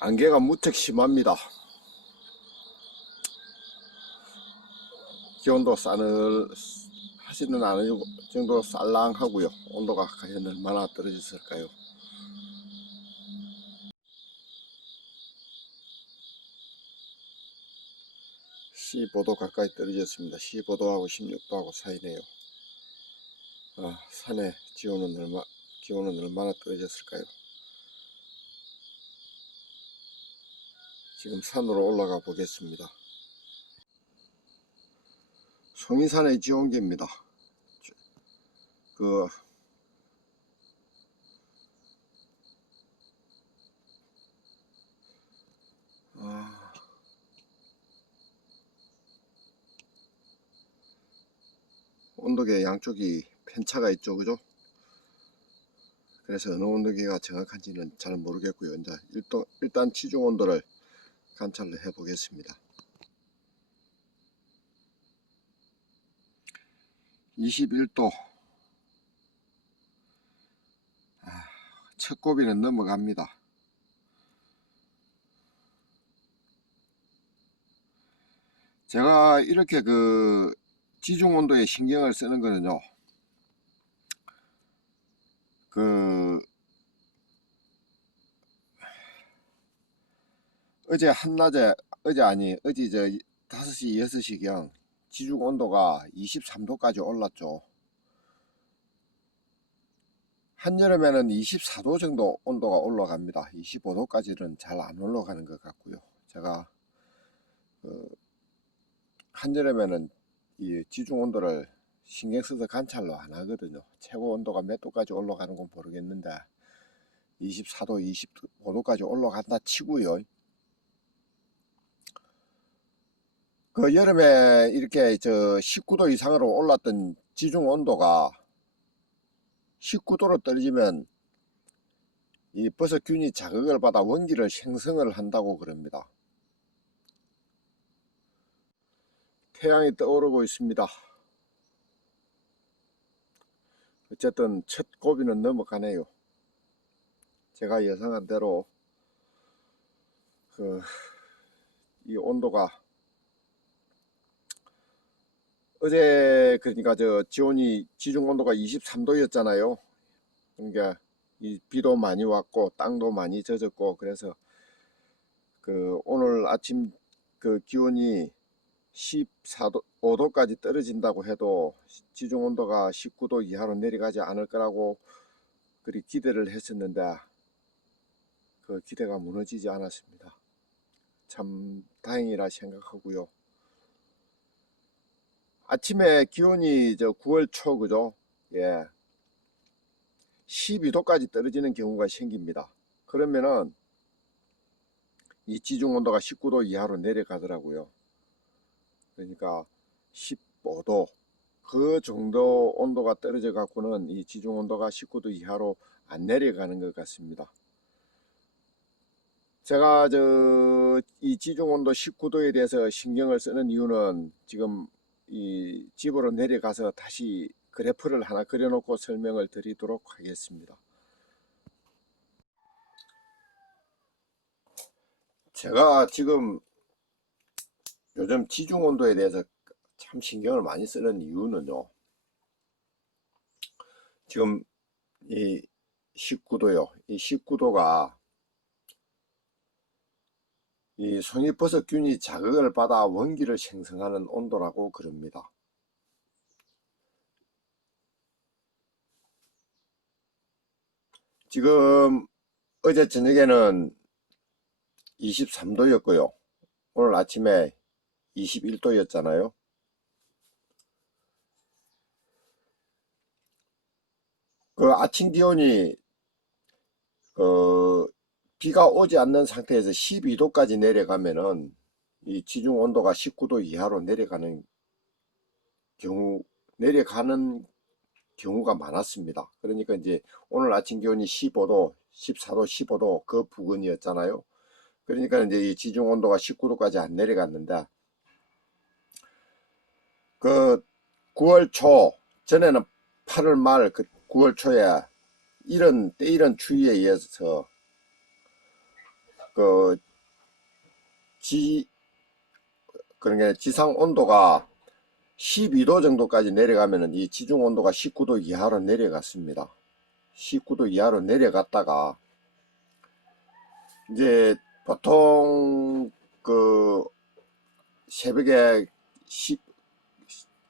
안개가 무척 심합니다. 기온도 하지는 않을 정도로 쌀랑하고요. 온도가 과연 얼마나 떨어졌을까요? 15도 가까이 떨어졌습니다. 15도하고 16도하고 사이네요. 산의 기온은 얼마나 떨어졌을까요? 지금 산으로 올라가 보겠습니다. 송인산의 지온계입니다. 그 온도계 양쪽이 편차가 있죠, 그죠? 그래서 어느 온도계가 정확한지는 잘 모르겠고요. 이제 일단 지중 온도를 관찰을 해 보겠습니다. 21도. 첫 고비는 넘어갑니다. 제가 이렇게 지중 온도에 신경을 쓰는 거는요, 어제 한낮에, 어제 5시, 6시경 지중 온도가 23도까지 올랐죠. 한여름에는 24도 정도 온도가 올라갑니다. 25도까지는 잘 안 올라가는 것 같고요. 제가 한여름에는 이 지중 온도를 신경 써서 관찰로 안 하거든요. 최고 온도가 몇 도까지 올라가는 건 모르겠는데 24도, 25도까지 올라간다 치고요. 그 여름에 이렇게 19도 이상으로 올랐던 지중 온도가 19도로 떨어지면 이 버섯균이 자극을 받아 원기를 생성을 한다고 그럽니다. 태양이 떠오르고 있습니다. 어쨌든 첫 고비는 넘어가네요. 제가 예상한 대로 이 온도가 어제 그러니까 지중 온도가 23도였잖아요. 그러니까 이 비도 많이 왔고 땅도 많이 젖었고 그래서 오늘 아침 기온이 14도, 5도까지 떨어진다고 해도 지중 온도가 19도 이하로 내려가지 않을 거라고 그리 기대를 했었는데 그 기대가 무너지지 않았습니다. 참 다행이라 생각하고요. 아침에 기온이 9월 초 그죠? 예. 12도까지 떨어지는 경우가 생깁니다. 그러면은 이 지중 온도가 19도 이하로 내려가더라고요. 그러니까 15도 그 정도 온도가 떨어져 갖고는 이 지중 온도가 19도 이하로 안 내려가는 것 같습니다. 제가 이 지중 온도 19도에 대해서 신경을 쓰는 이유는 지금 이 집으로 내려가서 다시 그래프를 하나 그려놓고 설명을 드리도록 하겠습니다. 제가 지금 요즘 지중 온도에 대해서 참 신경을 많이 쓰는 이유는요, 지금 이 19도요. 이 19도가 이 송이버섯균이 자극을 받아 원기를 생성하는 온도라고 그럽니다. 지금 어제 저녁에는 23도였고요. 오늘 아침에 21도였잖아요. 아침 기온이 비가 오지 않는 상태에서 12도까지 내려가면은 이 지중 온도가 19도 이하로 내려가는 경우가 많았습니다. 그러니까 이제 오늘 아침 기온이 15도, 14도, 15도 그 부근이었잖아요. 그러니까 이제 이 지중 온도가 19도까지 안 내려갔는데 9월 초 전에는 8월 말 9월 초에 때이른 추위에 의해서 그 그러니까 지상 온도가 12도 정도까지 내려가면은 이 지중 온도가 19도 이하로 내려갔습니다. 19도 이하로 내려갔다가 이제 보통 그 새벽에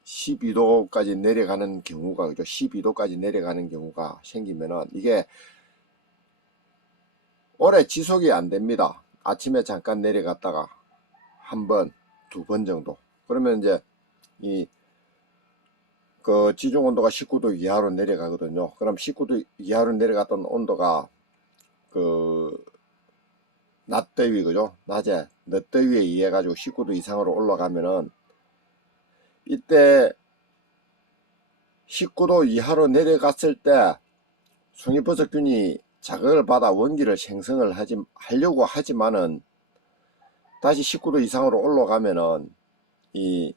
12도까지 내려가는 경우가, 그죠? 12도까지 내려가는 경우가 생기면은 이게 오래 지속이 안 됩니다. 아침에 잠깐 내려갔다가 한 번, 두 번 정도. 그러면 이제 그 지중 온도가 19도 이하로 내려가거든요. 그럼 19도 이하로 내려갔던 온도가 그 낮더위, 그죠? 낮에 늦더위에 의해 가지고 19도 이상으로 올라가면은 이때 19도 이하로 내려갔을 때 송이버섯균이 자극을 받아 원기를 생성을 하려고 하지만은 다시 19도 이상으로 올라가면은 이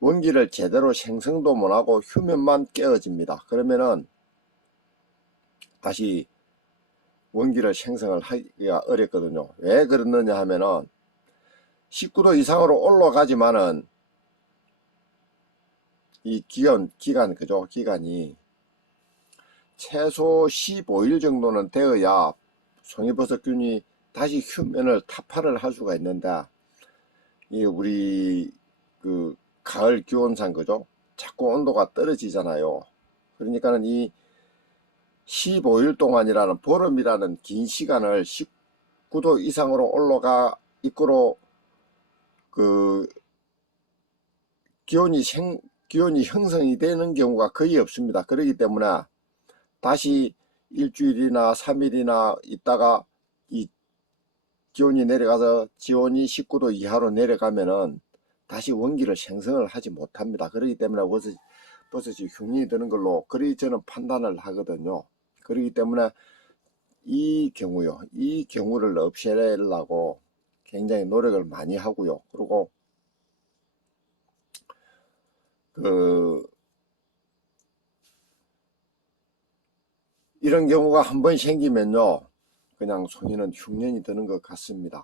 원기를 제대로 생성도 못하고 휴면만 깨어집니다. 그러면은 다시 원기를 생성을 하기가 어렵거든요. 왜 그러느냐 하면은 19도 이상으로 올라가지만은 이 그죠? 기간이 최소 15일 정도는 되어야 송이버섯균이 다시 휴면을 타파를 할 수가 있는데, 이 우리 그 가을 기온상, 그죠? 자꾸 온도가 떨어지잖아요. 그러니까는 이 15일 동안이라는 보름이라는 긴 시간을 19도 이상으로 올라가 있고로 그 기온이 형성이 되는 경우가 거의 없습니다. 그렇기 때문에 다시 일주일이나 3일이나 있다가 이 기온이 내려가서 지온이 19도 이하로 내려가면은 다시 원기를 생성을 하지 못합니다. 그렇기 때문에 버섯이 흉년이 드는 걸로 그리 저는 판단을 하거든요. 그렇기 때문에 이 경우를 없애려고 굉장히 노력을 많이 하고요. 그리고 이런 경우가 한 번 생기면요, 그냥 송이는 흉년이 드는 것 같습니다.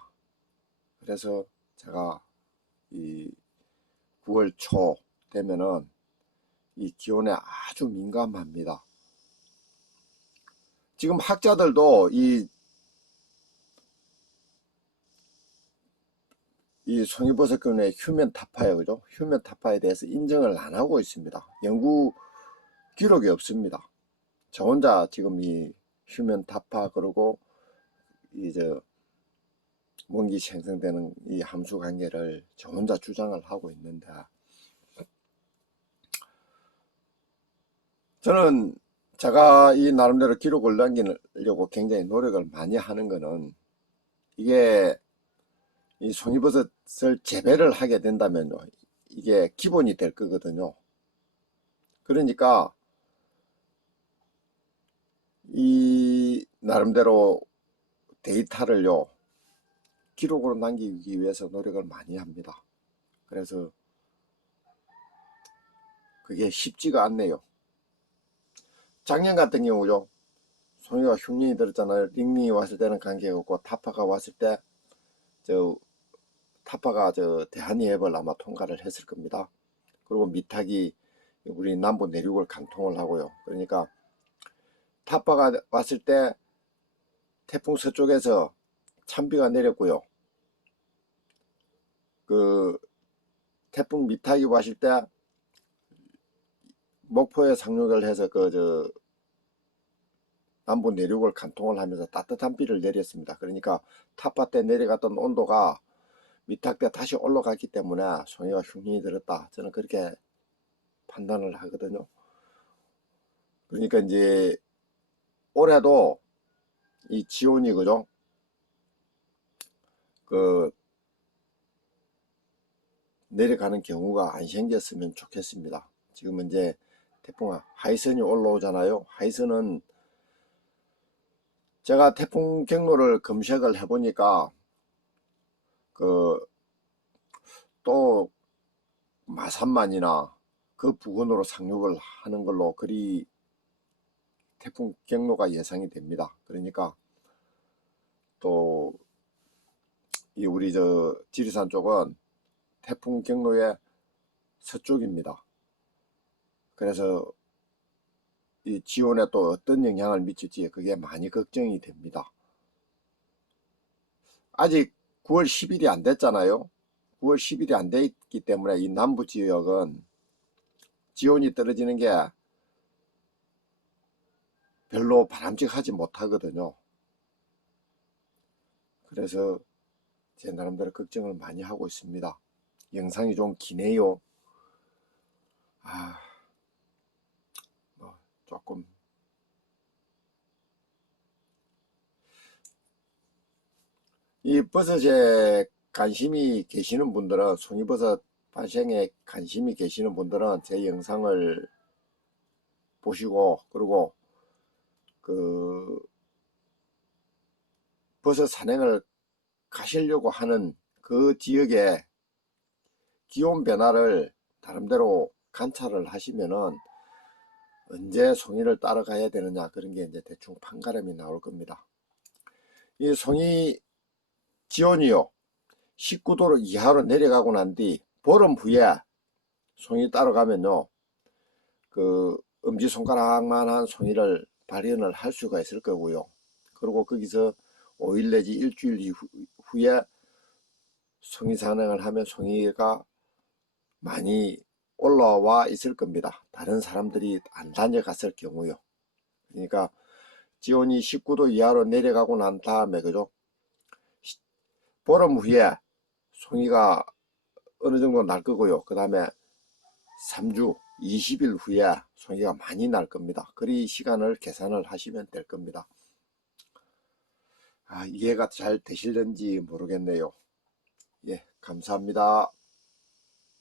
그래서 제가 이 9월 초 되면은 이 기온에 아주 민감합니다. 지금 학자들도 이 송이버섯균의 휴면 타파에, 그죠? 휴면 타파에 대해서 인정을 안 하고 있습니다. 연구 기록이 없습니다. 저 혼자 지금 이 휴면 타파, 그리고 이제 원기 생성되는 이 함수 관계를 저 혼자 주장을 하고 있는데, 저는 제가 이 나름대로 기록을 남기려고 굉장히 노력을 많이 하는 거는, 이게 이 송이버섯을 재배를 하게 된다면요, 이게 기본이 될 거거든요. 그러니까 이 나름대로 데이터를요, 기록으로 남기기 위해서 노력을 많이 합니다. 그래서 그게 쉽지가 않네요. 작년 같은 경우죠, 송이가 흉년이 들었잖아요. 링링이 왔을 때는 관계가 없고, 타파가 왔을 때 타파가 대한이앱을 아마 통과를 했을 겁니다. 그리고 미탁이 우리 남부 내륙을 관통을 하고요. 그러니까 타파가 왔을 때 태풍 서쪽에서 찬비가 내렸고요. 그 태풍 미탁이 왔을 때 목포에 상륙을 해서 남부 내륙을 관통을 하면서 따뜻한 비를 내렸습니다. 그러니까 타파 때 내려갔던 온도가 미탁 때 다시 올라갔기 때문에 송이가 흉년이 들었다, 저는 그렇게 판단을 하거든요. 그러니까 이제 올해도 이 지온이, 그죠? 내려가는 경우가 안 생겼으면 좋겠습니다. 지금 이제 태풍 하이선이 올라오잖아요. 하이선은 제가 태풍 경로를 검색을 해보니까 또 마산만이나 그 부근으로 상륙을 하는 걸로 그리 태풍 경로가 예상이 됩니다. 그러니까 또 이 우리 저 지리산 쪽은 태풍 경로의 서쪽입니다. 그래서 이 지온에 또 어떤 영향을 미칠지 그게 많이 걱정이 됩니다. 아직 9월 10일이 안 됐잖아요. 9월 10일이 안 됐기 때문에 이 남부 지역은 지온이 떨어지는 게 별로 바람직하지 못하거든요. 그래서 제 나름대로 걱정을 많이 하고 있습니다. 영상이 좀 기네요. 뭐 조금 이 버섯에 관심이 계시는 분들은, 송이버섯 발생에 관심이 계시는 분들은 제 영상을 보시고, 그리고 그 버섯 산행을 가시려고 하는 그 지역의 기온 변화를 나름대로 관찰을 하시면은 언제 송이를 따라가야 되느냐, 그런 게 이제 대충 판가름이 나올 겁니다. 이 송이 지온이요, 19도 이하로 내려가고 난 뒤 보름 후에 송이 따라가면요, 그 엄지손가락만한 송이를 발현을 할 수가 있을 거고요. 그리고 거기서 5일 내지 일주일 후에 송이 산행을 하면 송이가 많이 올라와 있을 겁니다. 다른 사람들이 안 다녀갔을 경우요. 그러니까 지온이 19도 이하로 내려가고 난 다음에, 그죠? 보름 후에 송이가 어느 정도 날 거고요. 그 다음에 3주 20일 후에 송이가 많이 날 겁니다. 그리 시간을 계산을 하시면 될 겁니다. 이해가 잘 되실는지 모르겠네요. 예, 감사합니다.